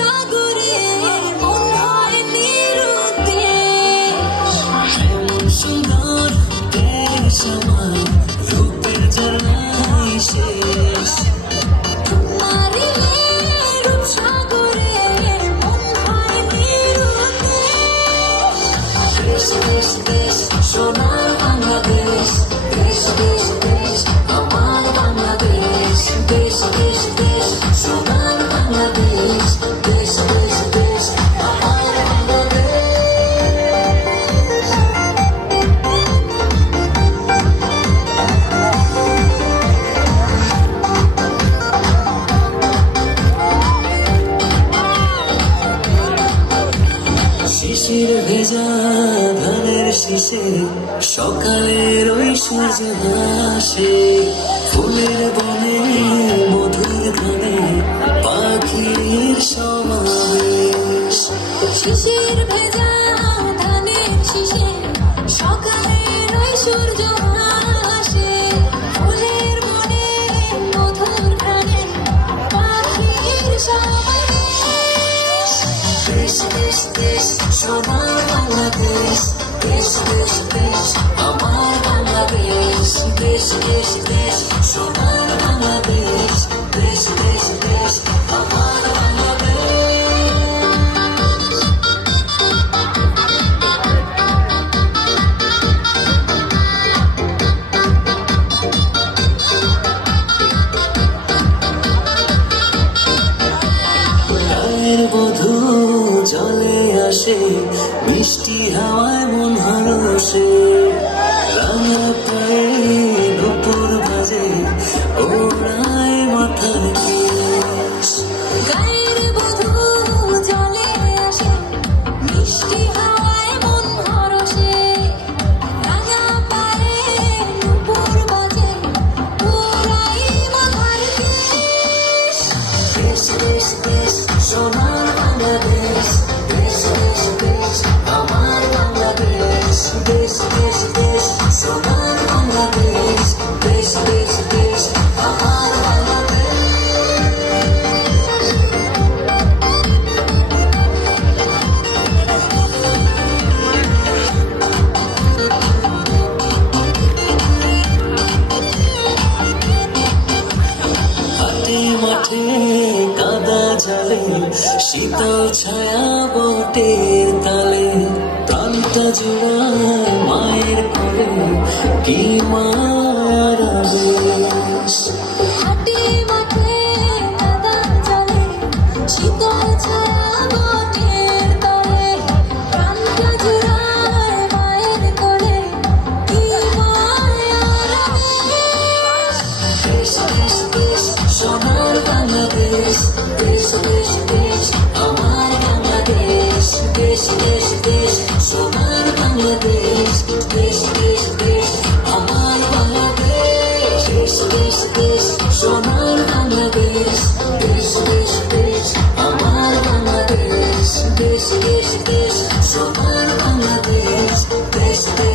সাগরে মন হয় নিরুদ্দেশ। এমন সুন্দর দেশ আমার, রূপের ঝর্ণাই শেষ। মারিলে রূপসাগরে মন হয় নিরুদ্দেশ। দেশ দেশ দেশ সোনার বাংলাদেশ, দেশ দেশ দেশ আমার বাংলাদেশ। দেশ দেশ দেশ সোনার বাংলাদেশ, দেশ দেশ দেশ আমার বাংলাদেশ। শিশির ভেজা ধানের শীষে সকালের ওই সূর্য হাসে। ফুলের বনে মধুর গানে পাখির সমাবেশ। শিশির ভেজা ধানের শীষে সকালের ওই সূর্য হাসে। ফুলের বনে মধুর গানে পাখির সমাবেশ। দেশ দেশ দেশ সোনার বাংলাদেশ, দেশ দেশ দেশ আমার বাংলাদেশ। দেশ দেশ দেশ সোনার বাংলাদেশ, দেশ দেশ দেশ আমার বাংলাদেশ। গায়ের বধূ জলে আসে, মিষ্টি হাওয়ায় মন হরসে। রাঙা পায়ে নুপুর বাজে, ওড়ায় মাথার কেশ। গায়ের বধূ জলে আসে, মিষ্টি হাওয়ায় মন হরসে। রাঙা পায়ে নুপুর বাজে, ওড়াই মাথার কেশ। দেশ দেশ দেশ সোনার বাংলাদেশ, দেশ দেশ দেশ আমার বাংলাদেশ। দেশ দেশ দেশ সোনার বাংলাদেশ, দেশ দেশ দেশ আমার বাংলাদেশ। হাটে মাঠে কাদা জলে, শীতল ছায়া বটের তালে। প্রাণটা জোড়ায় মায়ের কোলে, কি মার আবেশ। হাটে মাঠে কাদা জলে, শীতল ছায়া বটের তলে। প্রাণটা জুড়ায় মায়ের কোলে, কি মায়ার আবেশ। দেশ দেশ দেশ সোনার বাংলাদেশ, দেশ দেশ দেশ আমার বাংলাদেশ। দেশ দেশ দেশ সোনার বাংলাদেশ, দেশ দেশ দেশ আমার বাংলাদেশ। দেশ দেশ দেশ সোনার বাংলাদেশ, দেশ দেশ দেশ আমার বাংলাদেশ। দেশ দেশ দেশ সোনার বাংলাদেশ, দেশ দেশ